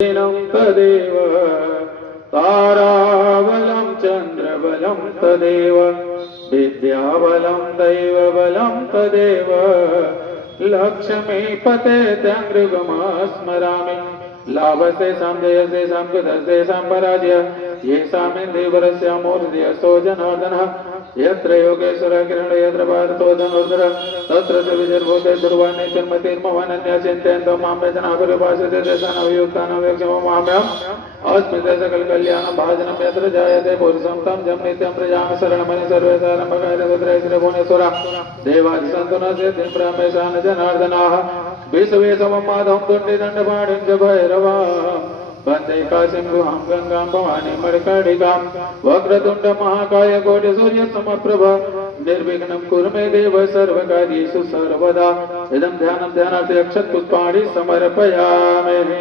तदेव ताराबलं चन्द्रबलं तदेव विद्याबलं दैवबलं तदेव लक्ष्मीपते त्यङ्गृगमा स्मरामि लाभसे संजयसे संकुतसे संपराज्य ये सामिन्द्रिवरस्य मूर्धयसो जनार्दनः यत्र योगेश्वर किरण यत्र पार्थो धनुर्धर तत्र च विजर्भूते दुर्वाणे जन्मतिर्मवनन्य चिन्तयन्तो मां वेदनाभिरुपासते तेषानभियुक्तानवेक्षमो माम्यहम् अस्मिते सकल कल्याणं भाजनं यत्र जायते पुरुषं तं जं नित्यं प्रजामि शरणमणि सर्वेसारम्भकार्य तत्र श्रीभुवनेश्वर देवादिसन्तुनस्य ब्रह्मेशान जनार्दनाः विश्वेशमं माधवं तुण्डिदण्डपाणिं च भैरवा वन्दे काशीं गुहां गंगां भवानीं मणिकर्णिकां वक्रतुण्ड महाकाय कोटि सूर्यसमप्रभ निर्विघ्नं कुरु मे देव सर्वकार्येषु सर्वदा इदं ध्यानं ध्यानार्थे अक्षत पुष्पाणि समर्पयामि।